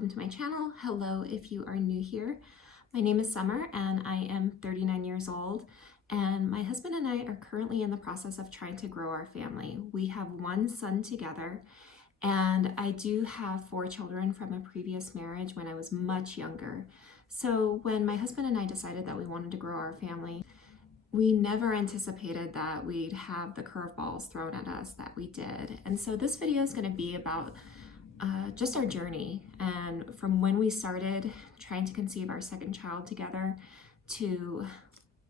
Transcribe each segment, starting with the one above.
welcome to my channel. Hello if you are new here. My name is Summer and I am 39 years old, and my husband and I are currently in the process of trying to grow our family. We have one son together, and I do have 4 children from a previous marriage when I was much younger. So when my husband and I decided that we wanted to grow our family, we never anticipated that we'd have the curveballs thrown at us that we did. And so this video is going to be about just our journey, and from when we started trying to conceive our second child together to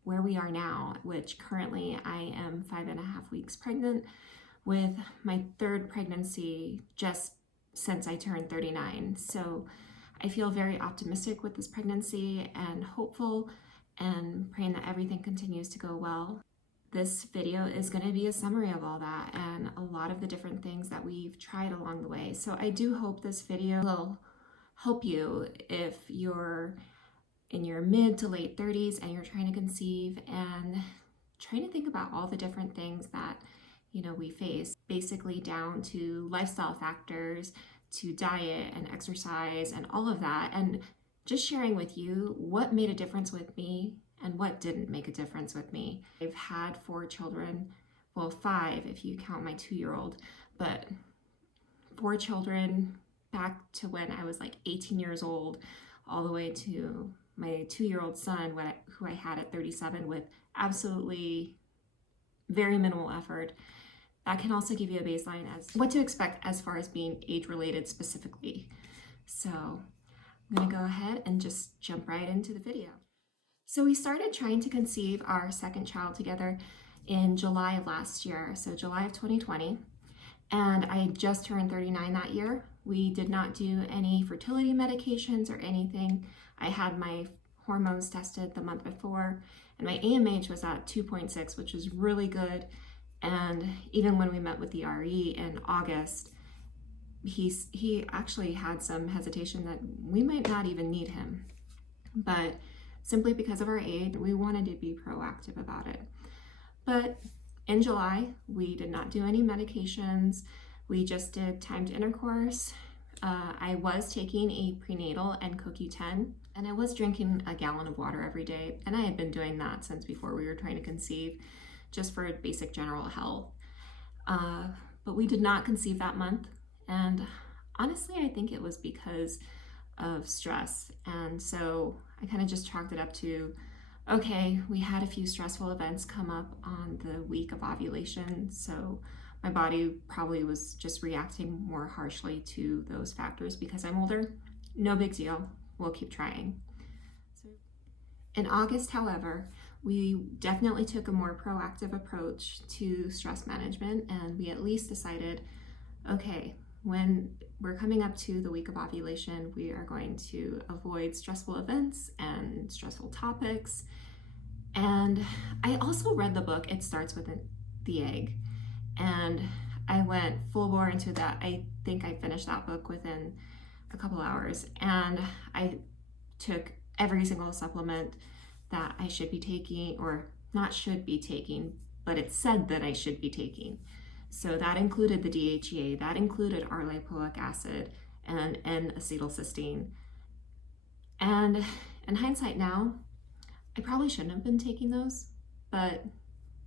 where we are now, which currently I am 5.5 weeks pregnant with my 3rd pregnancy just since I turned 39. So I feel very optimistic with this pregnancy and hopeful and praying that everything continues to go well. This video is going to be a summary of all that and a lot of the different things that we've tried along the way. So I do hope this video will help you if you're in your mid to late 30s and you're trying to conceive and trying to think about all the different things that, we face, basically down to lifestyle factors, to diet and exercise and all of that, and just sharing with you what made a difference with me and what didn't make a difference with me. I've had 4 children, well 5 if you count my 2-year-old, but 4 children back to when I was like 18 years old, all the way to my 2-year-old son who I had at 37 with absolutely very minimal effort. That can also give you a baseline as what to expect as far as being age-related specifically. So I'm gonna go ahead and just jump right into the video. So we started trying to conceive our second child together in July of last year, so July of 2020, and I had just turned 39 that year. We did not do any fertility medications or anything. I had my hormones tested the month before, and my AMH was at 2.6, which is really good. And even when we met with the RE in August, he actually had some hesitation that we might not even need him. But simply because of our age, we wanted to be proactive about it. But in July, we did not do any medications. We just did timed intercourse. I was taking a prenatal and CoQ10, and I was drinking a gallon of water every day. And I had been doing that since before we were trying to conceive, just for basic general health. But we did not conceive that month. And honestly, I think it was because of stress. And so I kind of just chalked it up to, okay, we had a few stressful events come up on the week of ovulation. So my body probably was just reacting more harshly to those factors because I'm older. No big deal. We'll keep trying. So in August, however, we definitely took a more proactive approach to stress management, and we at least decided, okay, when we're coming up to the week of ovulation, we are going to avoid stressful events and stressful topics. And I also read the book, It Starts with the Egg, and I went full bore into that. I think I finished that book within a couple hours, and I took every single supplement that I should be taking, or not should be taking, but it said that I should be taking. So that included the DHEA, that included R-lipoic acid and N-acetylcysteine. And in hindsight now, I probably shouldn't have been taking those, but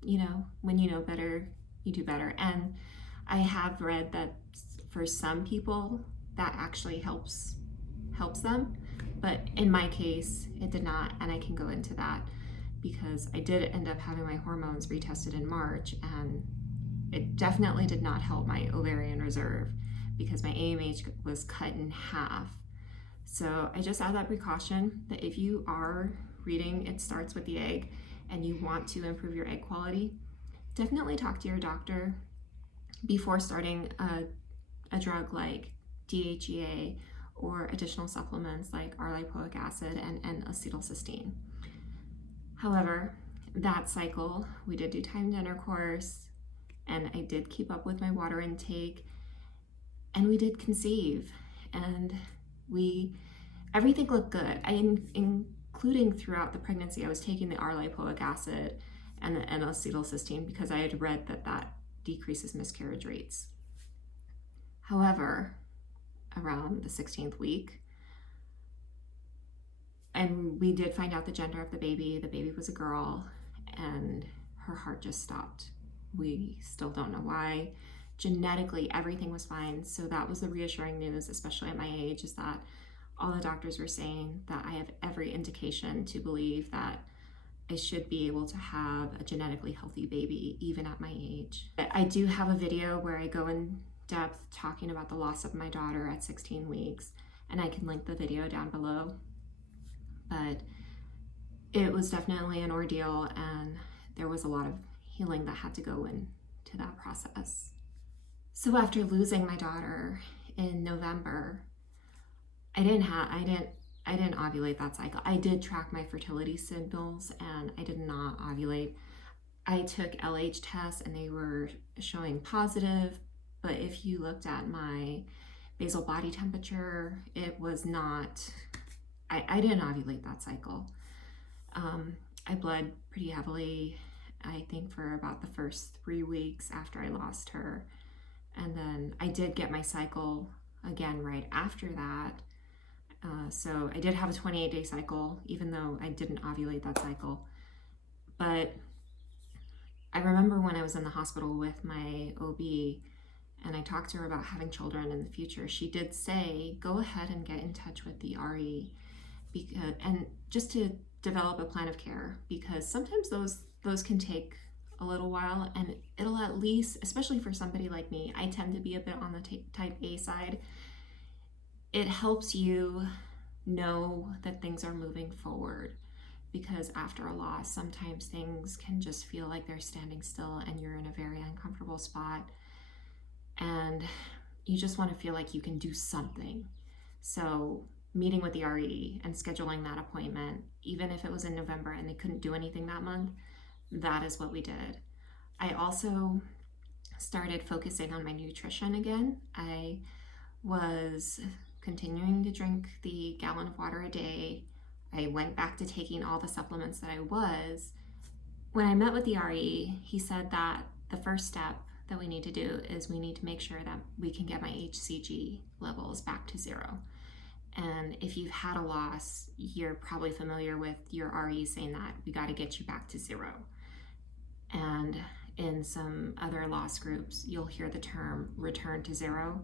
when you know better, you do better. And I have read that for some people that actually helps them, but in my case, it did not, and I can go into that because I did end up having my hormones retested in March, and it definitely did not help my ovarian reserve because my AMH was cut in half. So I just add that precaution that if you are reading It Starts with the Egg and you want to improve your egg quality, definitely talk to your doctor before starting a drug like DHEA or additional supplements like R-lipoic acid and N-acetylcysteine. However, that cycle, we did do timed intercourse, and I did keep up with my water intake, and we did conceive, and everything looked good. Including throughout the pregnancy, I was taking the R-lipoic acid and the N-acetylcysteine because I had read that decreases miscarriage rates. However, around the 16th week, And we did find out the gender of the baby. The baby was a girl, and her heart just stopped. We still don't know why. Genetically, everything was fine. So that was the reassuring news, especially at my age, is that all the doctors were saying that I have every indication to believe that I should be able to have a genetically healthy baby, even at my age. I do have a video where I go in depth talking about the loss of my daughter at 16 weeks, and I can link the video down below. But it was definitely an ordeal, and there was a lot of healing that had to go into that process. So after losing my daughter in November, I didn't ovulate that cycle. I did track my fertility signals, and I did not ovulate. I took LH tests and they were showing positive, but if you looked at my basal body temperature, it was not, I didn't ovulate that cycle. I bled pretty heavily, I think, for about the first 3 weeks after I lost her. And then I did get my cycle again right after that. So I did have a 28-day cycle, even though I didn't ovulate that cycle. But I remember when I was in the hospital with my OB and I talked to her about having children in the future, she did say, go ahead and get in touch with the RE, and just to develop a plan of care, because sometimes those can take a little while, and it'll at least, especially for somebody like me, I tend to be a bit on the type A side, it helps you know that things are moving forward, because after a loss, sometimes things can just feel like they're standing still and you're in a very uncomfortable spot, and you just want to feel like you can do something. So meeting with the RE and scheduling that appointment, even if it was in November and they couldn't do anything that month, that is what we did. I also started focusing on my nutrition again. I was continuing to drink the gallon of water a day. I went back to taking all the supplements that I was. When I met with the RE, he said that the first step that we need to do is we need to make sure that we can get my HCG levels back to 0. And if you've had a loss, you're probably familiar with your RE saying that we got to get you back to 0. And in some other loss groups, you'll hear the term return to 0.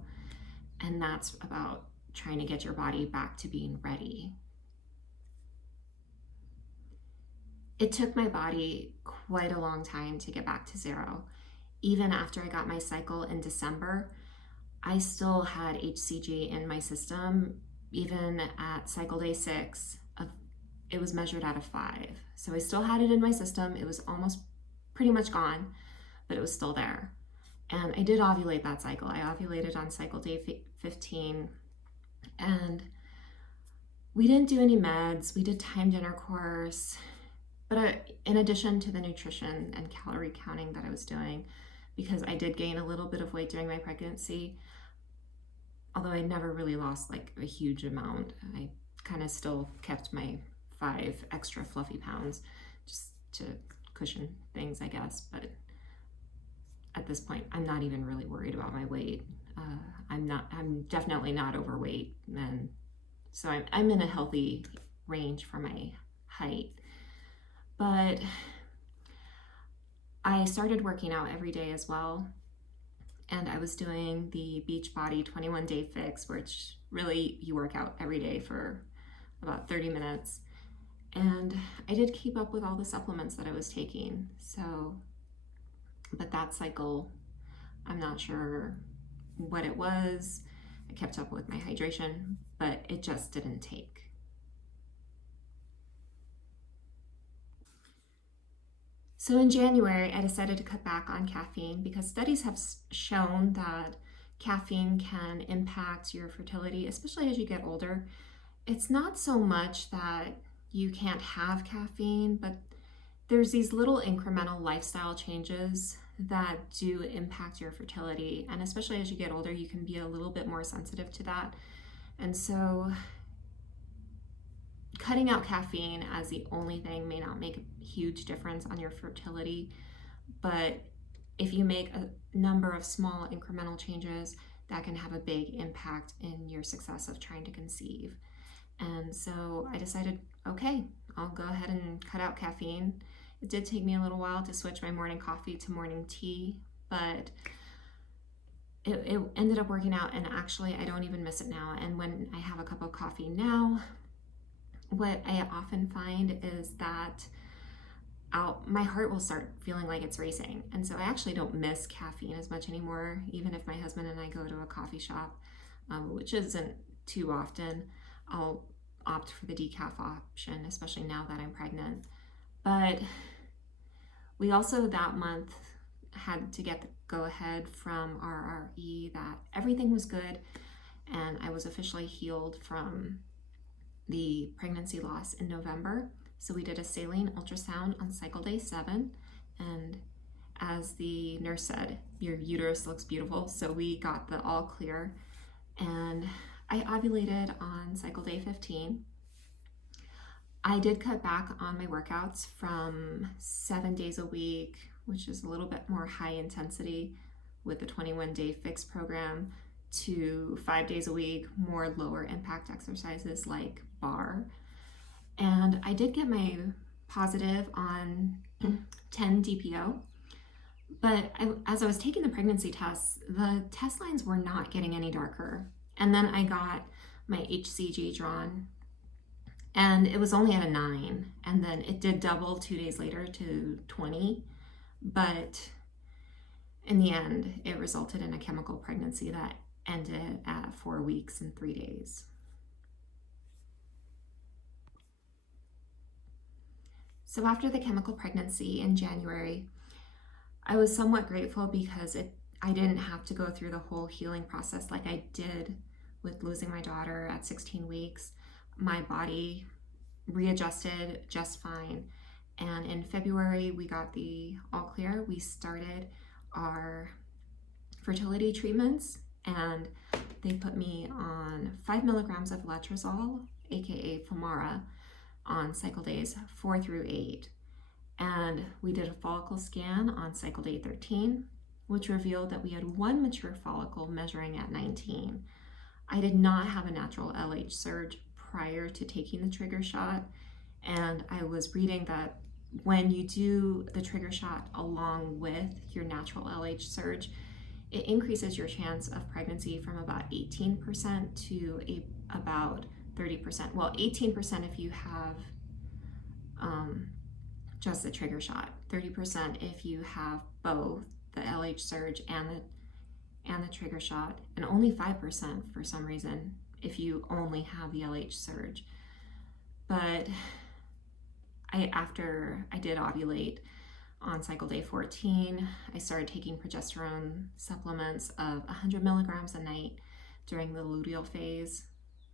And that's about trying to get your body back to being ready. It took my body quite a long time to get back to 0. Even after I got my cycle in December, I still had HCG in my system. Even at cycle day 6, it was measured out of 5. So I still had it in my system. It was almost pretty much gone, but it was still there. And I did ovulate that cycle. I ovulated on cycle day 15, and we didn't do any meds. We did timed intercourse, but in addition to the nutrition and calorie counting that I was doing, because I did gain a little bit of weight during my pregnancy, although I never really lost like a huge amount, I kind of still kept my 5 extra fluffy pounds just to cushion things, I guess. But at this point, I'm not even really worried about my weight. I'm definitely not overweight, and so I'm in a healthy range for my height. But I started working out every day as well. And I was doing the Beachbody 21-day fix, which really you work out every day for about 30 minutes. And I did keep up with all the supplements that I was taking. So, but that cycle, I'm not sure what it was. I kept up with my hydration, but it just didn't take. So in January, I decided to cut back on caffeine because studies have shown that caffeine can impact your fertility, especially as you get older. It's not so much that you can't have caffeine, but there's these little incremental lifestyle changes that do impact your fertility. And especially as you get older, you can be a little bit more sensitive to that. And so cutting out caffeine as the only thing may not make a huge difference on your fertility, but if you make a number of small incremental changes, that can have a big impact in your success of trying to conceive. And so I decided, okay, I'll go ahead and cut out caffeine. It did take me a little while to switch my morning coffee to morning tea, but it ended up working out, and actually I don't even miss it now. And when I have a cup of coffee now, what I often find is that my heart will start feeling like it's racing. And so I actually don't miss caffeine as much anymore, even if my husband and I go to a coffee shop, which isn't too often. I'll opt for the decaf option, especially now that I'm pregnant. But we also that month had to get the go-ahead from our RE that everything was good, and I was officially healed from the pregnancy loss in November. So we did a saline ultrasound on cycle day 7, and as the nurse said, your uterus looks beautiful. So we got the all clear, and I ovulated on cycle day 15. I did cut back on my workouts from 7 days a week, which is a little bit more high intensity with the 21-day fixed program, to 5 days a week, more lower impact exercises like bar. And I did get my positive on 10 DPO, but as I was taking the pregnancy tests, the test lines were not getting any darker. And then I got my HCG drawn, and it was only at a 9, and then it did double 2 days later to 20, but in the end, it resulted in a chemical pregnancy that ended at 4 weeks and 3 days. So after the chemical pregnancy in January, I was somewhat grateful because I didn't have to go through the whole healing process like I did with losing my daughter at 16 weeks. My body readjusted just fine. And in February, we got the all clear. We started our fertility treatments, and they put me on 5 milligrams of Letrazole, aka Femara, on cycle days 4 through 8. And we did a follicle scan on cycle day 13, which revealed that we had 1 mature follicle measuring at 19. I did not have a natural LH surge prior to taking the trigger shot, and I was reading that when you do the trigger shot along with your natural LH surge, it increases your chance of pregnancy from about 18% to about 30%. Well, 18% if you have just the trigger shot, 30% if you have both the LH surge and the trigger shot, and only 5% for some reason if you only have the LH surge. But after I did ovulate on cycle day 14, I started taking progesterone supplements of 100 milligrams a night during the luteal phase.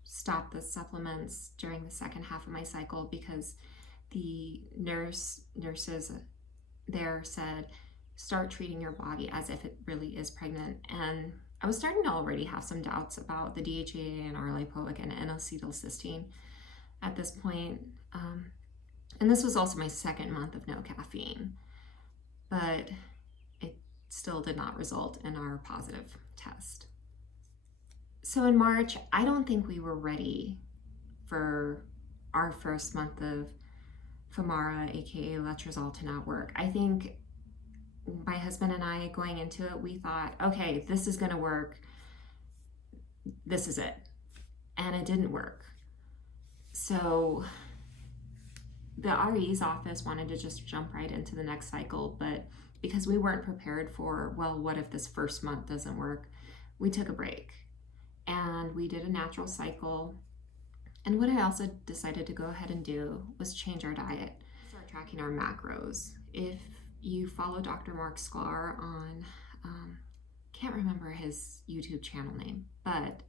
Stopped the supplements during the second half of my cycle because the nurses there said, start treating your body as if it really is pregnant. And I was starting to already have some doubts about the DHEA and R-lipoic and N-acetylcysteine at this point. And this was also my second month of no caffeine, but it still did not result in our positive test. So in March, I don't think we were ready for our first month of Femara, aka Letrazole, to not work. I think my husband and I, going into it, we thought, okay, this is gonna work. This is it. And it didn't work. So the RE's office wanted to just jump right into the next cycle, but because we weren't prepared for, well, what if this first month doesn't work, we took a break and we did a natural cycle. And what I also decided to go ahead and do was change our diet, start tracking our macros. If you follow Dr. Mark Sklar on, can't remember his YouTube channel name, but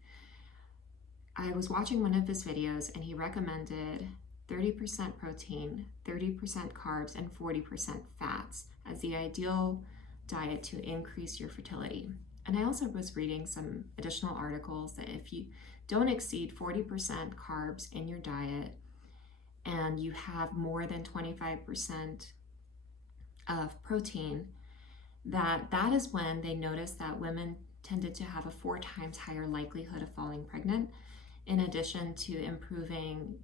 I was watching one of his videos and he recommended 30% protein, 30% carbs, and 40% fats as the ideal diet to increase your fertility. And I also was reading some additional articles that if you don't exceed 40% carbs in your diet and you have more than 25% of protein, that is when they noticed that women tended to have a 4 times higher likelihood of falling pregnant, in addition to improving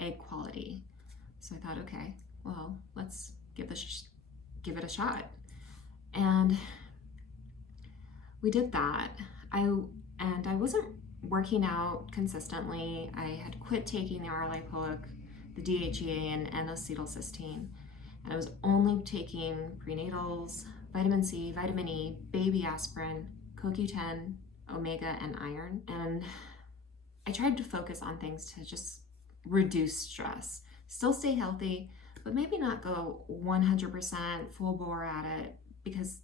egg quality. So I thought, okay, well, let's give it a shot. And we did that. I wasn't working out consistently. I had quit taking the R-lipoic, the DHEA, and N-acetylcysteine, and I was only taking prenatals, vitamin C, vitamin E, baby aspirin, CoQ10, omega, and iron. And I tried to focus on things to just reduce stress, still stay healthy, but maybe not go 100% full bore at it, because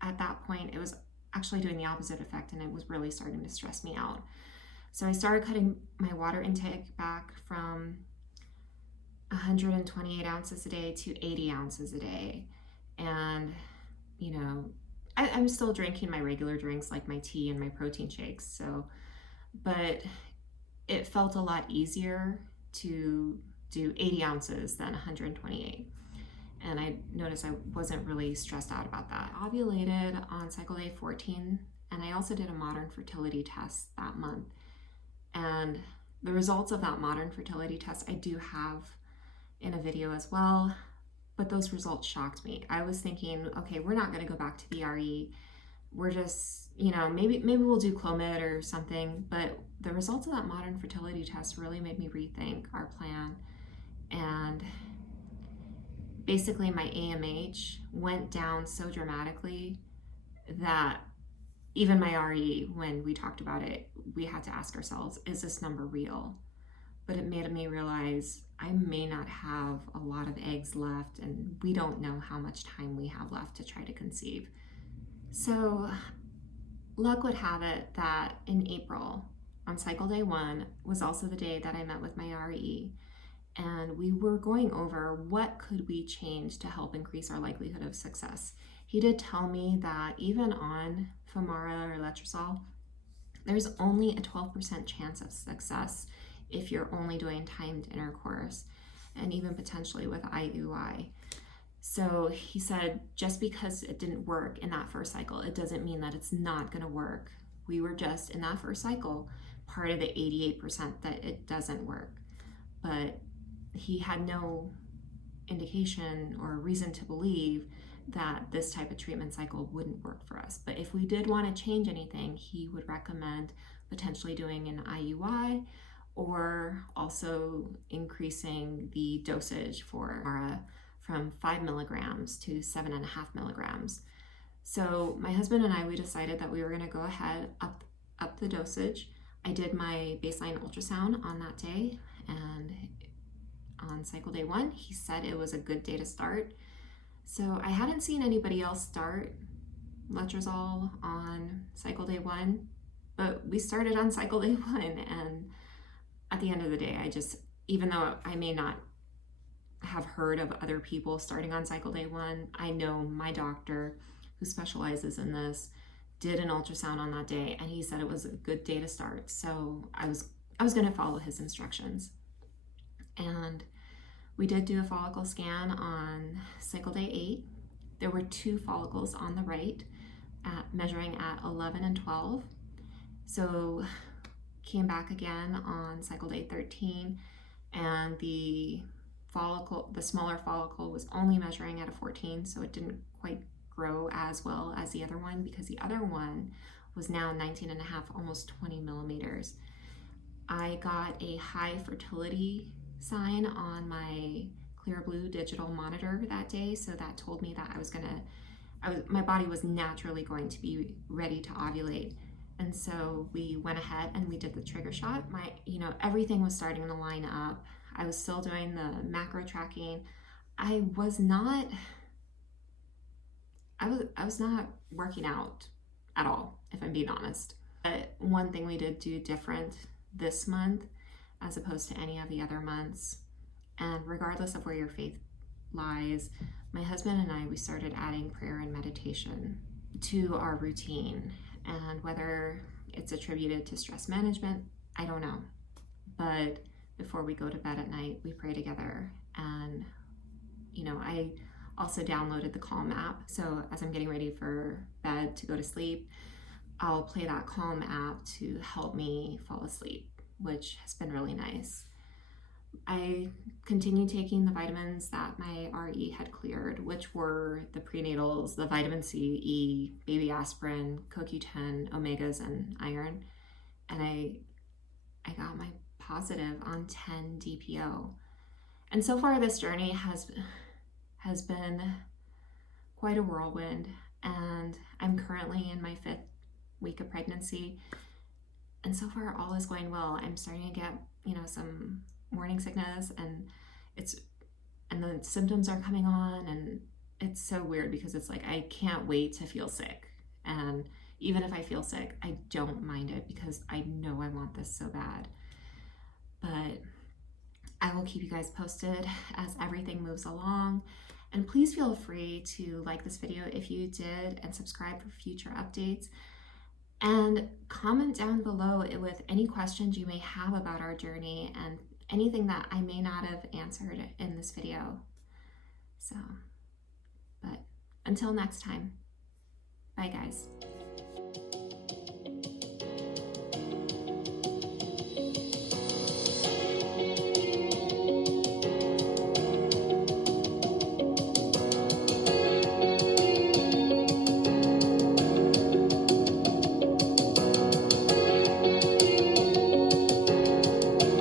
at that point it was actually doing the opposite effect and it was really starting to stress me out. So I started cutting my water intake back from 128 ounces a day to 80 ounces a day. And, you know, I'm still drinking my regular drinks like my tea and my protein shakes. So, but it felt a lot easier to do 80 ounces than 128. And I noticed I wasn't really stressed out about that. I ovulated on cycle day 14, and I also did a modern fertility test that month. And the results of that modern fertility test I do have in a video as well, but those results shocked me. I was thinking, okay, we're not gonna go back to the RE. We're just, maybe we'll do Clomid or something, but the results of that modern fertility test really made me rethink our plan. And basically my AMH went down so dramatically that even my RE, when we talked about it, we had to ask ourselves, is this number real? But it made me realize I may not have a lot of eggs left, and we don't know how much time we have left to try to conceive. So luck would have it that in April, on cycle day 1, was also the day that I met with my RE. And we were going over what could we change to help increase our likelihood of success. He did tell me that even on Femara or Letrazole, there's only a 12% chance of success if you're only doing timed intercourse, and even potentially with IUI. So he said, just because it didn't work in that first cycle, it doesn't mean that it's not gonna work. We were just, in that first cycle, part of the 88% that it doesn't work. But he had no indication or reason to believe that this type of treatment cycle wouldn't work for us. But if we did want to change anything, he would recommend potentially doing an IUI, or also increasing the dosage for Femara from 5 milligrams to 7.5 milligrams. So my husband and I, we decided that we were going to go ahead up the dosage. I did my baseline ultrasound on that day, and on cycle day 1, he said it was a good day to start. So I hadn't seen anybody else start Letrazole on cycle day 1, but we started on cycle day 1. And at the end of the day, even though I may not have heard of other people starting on cycle day 1, I know my doctor, who specializes in this, did an ultrasound on that day, and he said it was a good day to start. So I was going to follow his instructions. And we did do a follicle scan on cycle day 8. There were 2 follicles on the right measuring at 11 and 12. So came back again on cycle day 13, and the smaller follicle was only measuring at a 14, so it didn't quite grow as well as the other one, because the other one was now 19 and a half, almost 20 millimeters. I got a high fertility sign on my clear blue digital monitor that day, so that told me that my body was naturally going to be ready to ovulate. And so we went ahead and we did the trigger shot. Everything was starting to line up. I was still doing the macro tracking. I was not working out at all, if I'm being honest. But one thing we did do different this month as opposed to any of the other months, and regardless of where your faith lies, my husband and I, we started adding prayer and meditation to our routine. And whether it's attributed to stress management, I don't know. But before we go to bed at night, we pray together. And, I also downloaded the Calm app. So as I'm getting ready for bed to go to sleep, I'll play that Calm app to help me fall asleep, which has been really nice. I continued taking the vitamins that my RE had cleared, which were the prenatals, the vitamin C, E, baby aspirin, CoQ10, omegas, and iron. And I got my positive on 10 DPO. And so far this journey has been quite a whirlwind, and I'm currently in my 5th week of pregnancy, and so far all is going well. I'm starting to get, some morning sickness, and the symptoms are coming on, and it's so weird because it's like I can't wait to feel sick. And even if I feel sick, I don't mind it because I know I want this so bad. But I will keep you guys posted as everything moves along. And please feel free to like this video if you did, and subscribe for future updates. And comment down below with any questions you may have about our journey and anything that I may not have answered in this video. So, but until next time, bye guys.